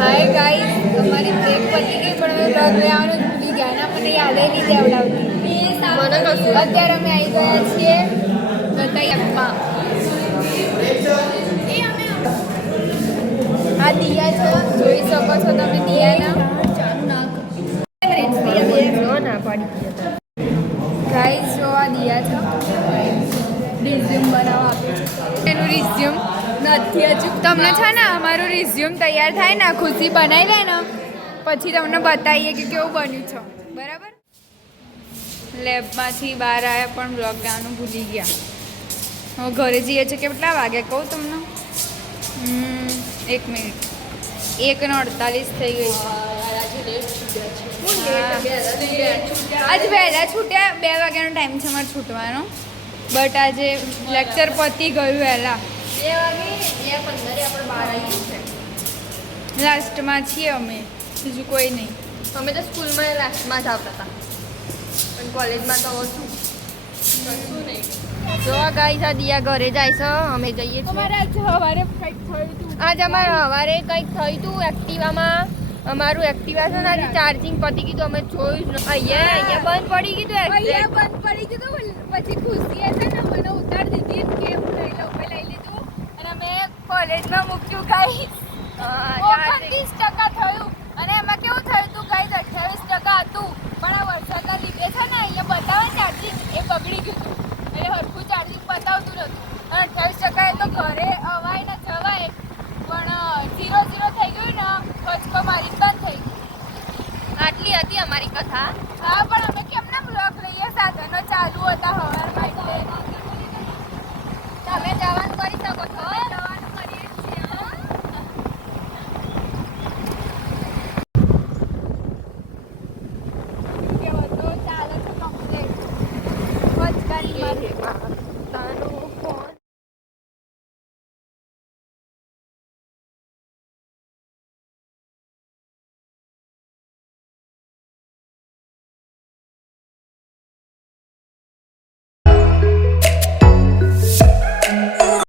Hi guys, અમારી break પતી ગઈ પણ અમે બ્લોગ લેવાનું ભૂલી ગયા ને આપણને યાદ નહીં દેવડાવતી. અત્યારે અમે આવી ગયા છીએ ગતાઈમાં. આ દિયા છે, જોઈ શકો છો તમે દિયાના. ગાઈસ જો આ દિયા છે, રિઝ્યુમ બનાવવા આપ્યું છે. એનું રિઝ્યુમ નથી હજુ. તમને છે ને અમારું રિઝ્યુમ તૈયાર થાય ને, ખુશી બનાવી લે ને પછી તમને બતાવીએ કે કેવું બન્યું છે. બરાબર. લેબમાંથી બહાર આવ્યા પણ બ્લોગ ગાવાનું ભૂલી ગયા. હવે ઘરે જઈએ છીએ. કેટલા વાગે કહું તમને? 1 મિનિટ, 1:48 થઈ ગઈ છે. આજે વહેલા છૂટ્યા. 2 વાગ્યાનો ટાઈમ છે અમારે છૂટવાનો, બટ આજે લેક્ચર પતી ગયું વહેલા. 2 વાગે 2:15 આપણે બહાર આવીએ છીએ. લાસ્ટમાં છીએ અમે, બીજું કોઈ નહીં. અમે તો સ્કૂલમાં લાસ્ટમાં જ આવતા હતા, પણ કોલેજમાં તો શું કશું નહીં. જો ગાઈસ આ દિયા ઘરે જાય છે, અમે જઈએ છીએ. અમારે આજે સવારે કંઈક થયું હતું. આજ અમારે સવારે કંઈક થયું હતું એક્ટિવામાં. અમારું એક્ટિવા છે ને આજે ચાર્જિંગ પતી ગયું. અમે જોયું અહીંયા બંધ પડી ગયું. અહીંયા બંધ પડી ગયું. પછી ખુશીએ છે ને મને ઉતારી દીધી કે હું લઈ લઉં. લઈ લીધું અને અમે કોલેજમાં મૂક્યું. ગાઈસ 29% થયું અને એમાં કેવું થયું હતું ગાઈસ, 28% હતું. પણ આ વરસાદના લીધે છે ને અહીંયા બતાવે ચાર્જિંગ એ બગડી ગયું હતું, એટલે હરખું ચાર્જિંગ બતાવતું નહોતું. અને 28% તો ઘરે અવાય ને જવાય, પણ 0 થઈ ગયું ને કચકો મારી બંધ થઈ ગયું. આટલી હતી અમારી કથા. હા, પણ અમે કેમના બ્લોગ લઈએ? સાધનો ચાલુ હતા સવારમાં, એટલે તમે જવાનું કરી શકો છો.